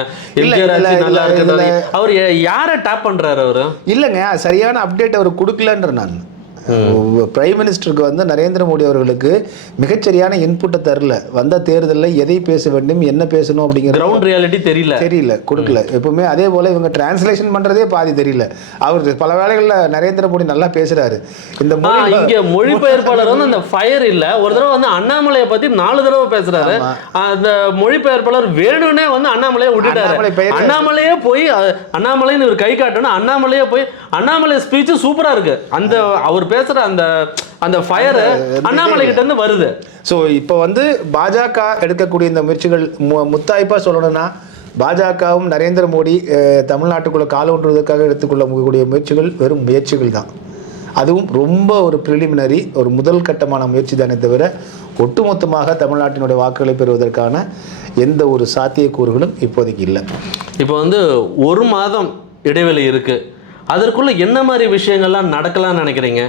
அவர் யாரை டேப் பண்றாரு அவரு? இல்லைங்க சரியான அப்டேட் அவர் கொடுக்கலன்ற நான். பிரைம் மினிஸ்டருக்கு வந்து நரேந்திர மோடி அவர்களுக்கு மிகச்சரியான இன்புட்டை தரல. வந்த தேர்தலில் எதை பேச வேண்டும் என்ன பேசணும் அப்படிங்கிறது கிரவுண்ட் ரியாலிட்டி தெரியல. தெரியல கொடுக்கல. எப்பவுமே அதே போல இவங்க டிரான்ஸ்லேஷன் பண்றதே பாதி தெரியல. அவர் பல வேளைகள்ல நரேந்திர மோடி நல்லா பேசுறாரு. இந்த இங்க மொழிபெயர்ப்பாளர் வந்து அந்த ஃபயர் இல்ல. ஒரு தடவை வந்து அண்ணாமலையை பத்தி நாலு தடவை பேசுறாரு. அந்த மொழிபெயர்ப்பாளர் வேணும்னே வந்து அண்ணாமலையை விட்டுட்டாரு. அண்ணாமலையே போய் அண்ணாமலைன்னு இவர் கை காட்டணும். அண்ணாமலையே போய் அண்ணாமலை ஸ்பீச் சூப்பரா இருக்கு. அந்த அவர் பேசுற அந்த அந்த ஃபயர் அண்ணாமலை கிட்ட இருந்து வருது. ஸோ இப்போ வந்து பாஜக எடுக்கக்கூடிய இந்த முயற்சிகள் முத்தாய்ப்பா சொல்லணும்னா பாஜகவும் நரேந்திர மோடி தமிழ்நாட்டுக்குள்ள கால ஒன்றுவதற்காக எடுத்துக்கொள்ளக்கூடிய முயற்சிகள் வெறும் முயற்சிகள் தான். அதுவும் ரொம்ப ஒரு ப்ரிலிமினரி ஒரு முதல் கட்டமான முயற்சி தானே தவிர ஒட்டுமொத்தமாக தமிழ்நாட்டினுடைய வாக்குகளை பெறுவதற்கான எந்த ஒரு சாத்தியக்கூறுகளும் இப்போதைக்கு இல்லை. இப்போ வந்து ஒரு மாதம் இடைவெளி இருக்கு. அதற்குள்ள என்ன மாதிரி விஷயங்கள்லாம் நடக்கலாம்னு நினைக்கிறீங்க?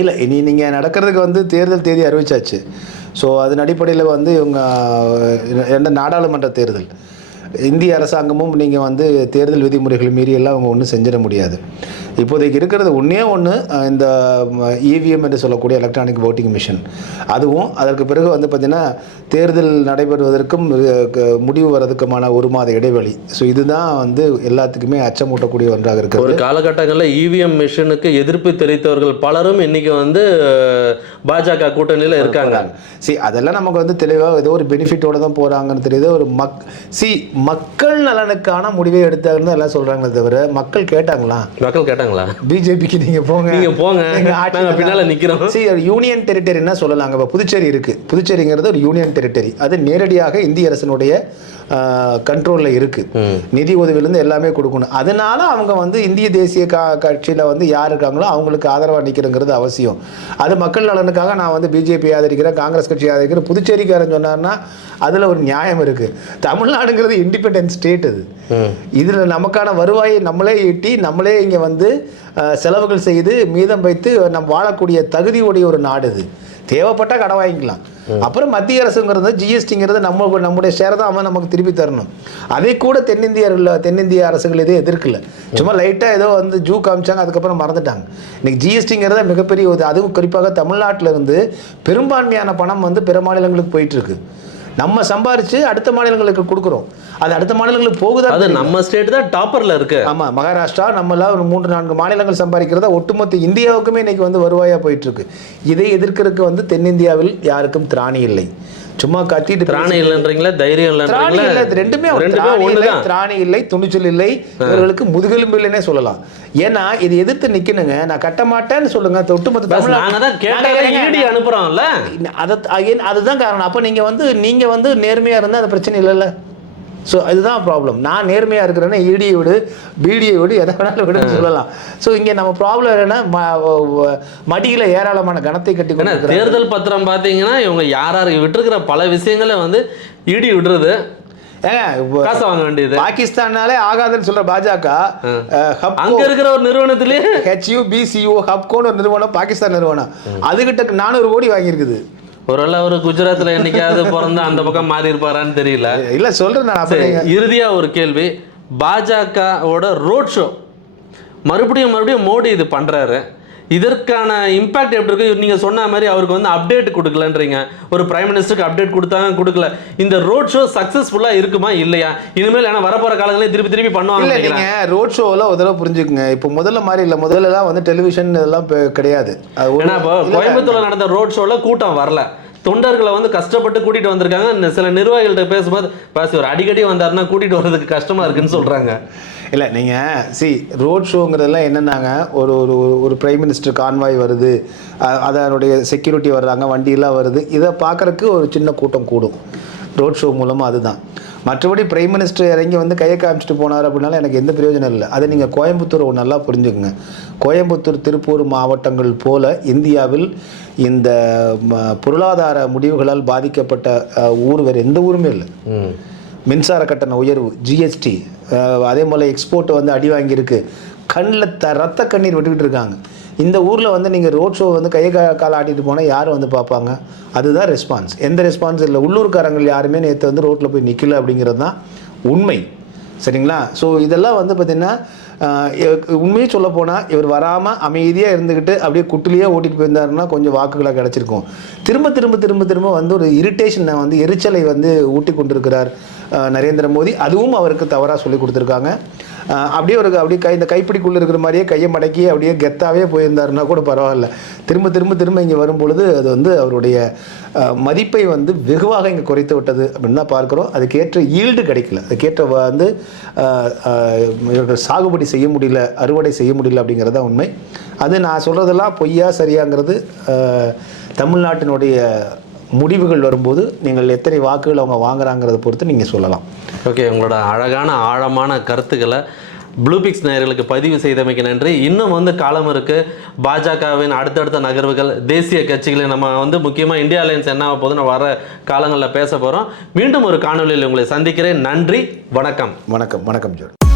இல்லை இனி நீங்கள் நடக்கிறதுக்கு வந்து தேர்தல் தேதி அறிவிச்சாச்சு. ஸோ அதன் அடிப்படையில் வந்து இவங்க என்ன நாடாளுமன்ற தேர்தல். இந்திய அரசாங்கமும் நீங்கள் வந்து தேர்தல் விதிமுறைகள் மீறியெல்லாம் அவங்க ஒன்றும் செஞ்சிட முடியாது. இப்போதைக்கு இருக்கிறது ஒன்றே ஒன்று இந்த இவிஎம் என்று சொல்லக்கூடிய எலக்ட்ரானிக் voting மிஷின் அதுவும் அதற்கு பிறகு வந்து பார்த்திங்கன்னா தேர்தல் நடைபெறுவதற்கும் முடிவு வரதுக்குமான ஒரு மாத இடைவெளி. ஸோ இதுதான் வந்து எல்லாத்துக்குமே அச்சமூட்டக்கூடிய ஒன்றாக இருக்கிறது. ஒரு காலகட்டங்களில் இவிஎம் மிஷினுக்கு எதிர்ப்பு தெரிவித்தவர்கள் பலரும் இன்னைக்கு வந்து பாஜக கூட்டணியில் இருக்காங்க. சி அதெல்லாம் நமக்கு வந்து தெளிவாக ஏதோ ஒரு பெனிஃபிட்டோட தான் போகிறாங்கன்னு தெரியுது. ஒரு மக் சி மக்கள் நலனுக்கான முடிவை எடுத்தாங்கன்னு எல்லாம் சொல்கிறாங்களே தவிர மக்கள் கேட்டாங்களா? மக்கள் கேட்டாங்களா பிஜேபிக்கு நீங்கள் போங்க. நீங்க போங்க. நாங்க பின்னால நிக்கிறோம். சி ஒரு யூனியன் டெரிட்டரின்னா சொல்லலாங்க. இப்போ புதுச்சேரி இருக்கு. புதுச்சேரிங்கிறது ஒரு யூனியன் டெரிட்டரி அது நேரடியாக இந்திய அரசினுடைய கண்ட்ரோலில் இருக்கு. நிதி உதவியிலேருந்து எல்லாமே கொடுக்கணும். அதனால அவங்க வந்து இந்திய தேசிய கா கட்சியில் வந்து யார் இருக்காங்களோ அவங்களுக்கு ஆதரவாக நிற்கிறங்கிறது அவசியம். அது மக்கள் நலனுக்காக நான் வந்து பிஜேபி ஆதரிக்கிறேன் காங்கிரஸ் கட்சி ஆதரிக்கிறேன். புதுச்சேரிக்காரன் சொன்னார்னா அதில் ஒரு நியாயம் இருக்கு. தமிழ்நாடுங்கிறது இண்டிபெண்டன்ட் ஸ்டேட் அது. இதில் நமக்கான வருவாயை நம்மளே ஈட்டி நம்மளே இங்கே வந்து செலவுகள் செய்து மீதம் வைத்து நம் வாழக்கூடிய தகுதியுடைய ஒரு நாடு இது தேவைப்பட்டா கடை வாங்கிக்கலாம். அப்புறம் மத்திய அரசுங்கிறது ஜிஎஸ்டிங்கிறது நம்ம நம்முடைய ஷேர் தான் அவன் நமக்கு திருப்பி தரணும். அதை கூட தென்னிந்தியர்கள் தென்னிந்திய அரசுகள் எதுவும் எதிர்க்கல. சும்மா லைட்டாக ஏதோ வந்து ஜூ காமிச்சாங்க அதுக்கப்புறம் மறந்துட்டாங்க. இன்னைக்கு ஜிஎஸ்டிங்கிறத மிகப்பெரிய அதுவும் குறிப்பாக தமிழ்நாட்டில் இருந்து பெரும்பான்மையான பணம் வந்து பிற மாநிலங்களுக்கு போயிட்டு இருக்கு. நம்ம சம்பாரிச்சு அடுத்த மாநிலங்களுக்கு கொடுக்குறோம். அது அடுத்த மாநிலங்களுக்கு போகுதா அது நம்ம ஸ்டேட் தான் டாப்பர்ல இருக்கு. ஆமா மகாராஷ்டிரா நம்மளாம் ஒரு மூன்று நான்கு மாநிலங்கள் சம்பாதிக்கிறதா ஒட்டுமொத்த இந்தியாவுக்குமே இன்னைக்கு வந்து வருவாயா போயிட்டு இருக்கு. இதை எதிர்க்கிறதுக்கு வந்து தென்னிந்தியாவில் யாருக்கும் திராணி இல்லை. சும்மா கத்திட்டு திராணி இல்லைன்றீங்களா? தைரியம் இல்லைன்றீங்களா? இல்லை ரெண்டுமே ரெண்டுமே ஒண்ணுதான். திராணி இல்லை துணிச்சல் இல்லை. இவர்களுக்கு முதுகெலும்பு இல்லைன்னே சொல்லலாம். ஏன்னா இது எதிர்த்து நிக்கணுங்க. நான் கட்ட மாட்டேன்னு சொல்லுங்க. ஒட்டுமொத்த நாங்க நாங்க ஏங்க- ஈடி அனுப்புறோம்ல அதை அதுதான் காரணம். அப்போ நீங்கள் வந்து நீங்கள் வந்து நேர்மையாக இருந்தால் அது பிரச்சனை இல்லைல்ல. ஸோ இதுதான் ப்ராப்ளம் நான் நேர்மையாக இருக்கிறேன்னா இடியை விடு பிடியை விடு எதை வேணாலும் விடுன்னு சொல்லலாம். ஸோ இங்கே நம்ம ப்ராப்ளம் என்னன்னா மடியில் ஏராளமான கணத்தை கட்டி தேர்தல் பத்திரம் பாத்தீங்கன்னா இவங்க யார் யார் விட்டுருக்கிற பல விஷயங்களை வந்து இடி விடுறது. ஏங்க இப்போ காசு வாங்க வேண்டியது. பாகிஸ்தானாலே ஆகாதுன்னு சொல்ற பாஜக அங்க இருக்கிற ஒரு நிறுவனத்திலேயே ஹெச்யூ பிசியூ ஹப்கோன்னு ஒரு நிறுவனம் பாகிஸ்தான் நிறுவனம். அதுகிட்ட நானூறு கோடி வாங்கியிருக்குது. ஒருவேளை ஒரு குஜராத்ல என்னைக்காவது பிறந்து அந்த பக்கம் மாறி இருப்பாரான்னு தெரியல இல்லை சொல்கிறேன் நான் சரி அப்படி இறுதியா ஒரு கேள்வி. பாஜகவோட ரோட் ஷோ. மறுபடியும் மறுபடியும் மோடி இது பண்றாரு. இதற்கான இம்பாக்ட் எப்படி இருக்கு? நீங்க சொன்ன மாதிரி அவருக்கு வந்து அப்டேட் கொடுக்கலன்றீங்க. ஒரு பிரைம் மினிஸ்டருக்கு அப்டேட் கொடுத்தாங்க கொடுக்கல. இந்த ரோட் ஷோ சக்சஸ்ஃபுல்லா இருக்குமா? இல்லையா. இனிமேல் ஏன்னா வரப்போற காலங்களே திருப்பி திருப்பி இல்ல பண்ணுவாங்க ரோட் ஷோல ஒரு தடவை புரிஞ்சுக்குங்க. இப்போ முதல்ல மாதிரி இல்ல. முதல்ல எல்லாம் வந்து டெலிவிஷன் இதெல்லாம் கிடையாது. ஏன்னா இப்போ கோயம்புத்தூர்ல நடந்த ரோட் ஷோல கூட்டம் வரல. தொண்டர்களை வந்து கஷ்டப்பட்டு கூட்டிட்டு வந்திருக்காங்க. சில நிர்வாகிகள்ட்ட பேசும்போது பாசி ஒரு அடிக்கடி வந்தாருன்னா கூட்டிட்டு வர்றதுக்கு கஷ்டமா இருக்குன்னு சொல்றாங்க. இல்லை நீங்கள் சி ரோட் ஷோங்கிறதெல்லாம் என்னென்னாங்க ஒரு ஒரு ஒரு- பிரைம் மினிஸ்டர் கான்வாய் வருது அதனுடைய செக்யூரிட்டி வர்றாங்க வண்டியெல்லாம் வருது இதை பார்க்குறக்கு ஒரு சின்ன கூட்டம் கூடும். ரோட் ஷோ மூலமாக அதுதான். மற்றபடி பிரைம் மினிஸ்டர் இறங்கி வந்து கையை காமிச்சிட்டு போனார் அப்படின்னாலும் எனக்கு எந்த பிரயோஜனம் இல்லை. அதை நீங்கள் கோயம்புத்தூர் நல்லா புரிஞ்சுக்குங்க. கோயம்புத்தூர் திருப்பூர் மாவட்டங்கள் போல இந்தியாவில் இந்த ம, பொருளாதார முடிவுகளால் பாதிக்கப்பட்ட ஊர் வேறு எந்த ஊருமே இல்லை. ம். மின்சார கட்டண உயர்வு ஜிஎஸ்டி அதே போல் எக்ஸ்போர்ட் வந்து அடி வாங்கியிருக்கு. கண்ணில் த ரத்த கண்ணீர் விட்டுக்கிட்டு இருக்காங்க. இந்த ஊரில் வந்து நீங்கள் ரோட் ஷோ வந்து கை கா கால் ஆட்டிட்டு போனால் யார் வந்து பார்ப்பாங்க? அதுதான் ரெஸ்பான்ஸ் எந்த ரெஸ்பான்ஸ் இல்லை. உள்ளூர்காரங்கள் யாருமே நேற்று வந்து ரோட்டில் போய் நிற்கல அப்படிங்கிறது தான் உண்மை. சரிங்களா? ஸோ இதெல்லாம் வந்து பார்த்திங்கன்னா உண்மையை சொல்ல போனால் இவர் வராமல் அமைதியாக இருந்துக்கிட்டு அப்படியே குட்டிலேயே ஓட்டிகிட்டு போயிருந்தாருன்னா கொஞ்சம் வாக்குகளாக கிடச்சிருக்கும். திரும்ப திரும்ப திரும்ப திரும்ப வந்து ஒரு இரிட்டேஷனை வந்து எரிச்சலை வந்து ஊட்டி கொண்டிருக்கிறார் நரேந்திர மோடி. அதுவும் அவருக்கு தவறாக சொல்லி கொடுத்துருக்காங்க. அப்படியே ஒரு அப்படியே கை இந்த கைப்பிடிக்குள்ளே இருக்கிற மாதிரியே கையை மடக்கி அப்படியே கெத்தாவே போயிருந்தாருன்னா கூட பரவாயில்ல. திரும்ப திரும்ப திரும்ப இங்கே வரும்பொழுது அது வந்து அவருடைய மதிப்பை வந்து வெகுவாக இங்கே குறைத்து விட்டது அப்படின்னு தான் பார்க்குறோம். அதுக்கேற்ற ஈல்டு கிடைக்கல. அதுக்கேற்ற வந்து இவர்கள் சாகுபடி செய்ய முடியல அறுவடை செய்ய முடியல அப்படிங்கிறது தான் உண்மை. அது நான் சொல்கிறதெல்லாம் பொய்யா சரியாங்கிறது தமிழ்நாட்டினுடைய முடிவுகள் வரும்போது நீங்கள் எத்தனை வாக்குகள் அவங்க வாங்குறாங்கிறத பொறுத்து நீங்கள் சொல்லலாம். ஓகே உங்களோட அழகான ஆழமான கருத்துக்களை ப்ளூபிக்ஸ் நேயர்களுக்கு பதிவு செய்தமைக்கு நன்றி. இன்னும் வந்து காலம் இருக்கு. பாஜகவின் அடுத்தடுத்த நகர்வுகள் தேசிய கட்சிகளை நம்ம வந்து முக்கியமாக இந்தியா அலையன்ஸ் என்ன ஆக போகுதுன்னு வர காலங்களில் பேச போகிறோம் மீண்டும் ஒரு காணொலியில் உங்களை சந்திக்கிறேன். நன்றி வணக்கம். வணக்கம் வணக்கம் ஜோர்.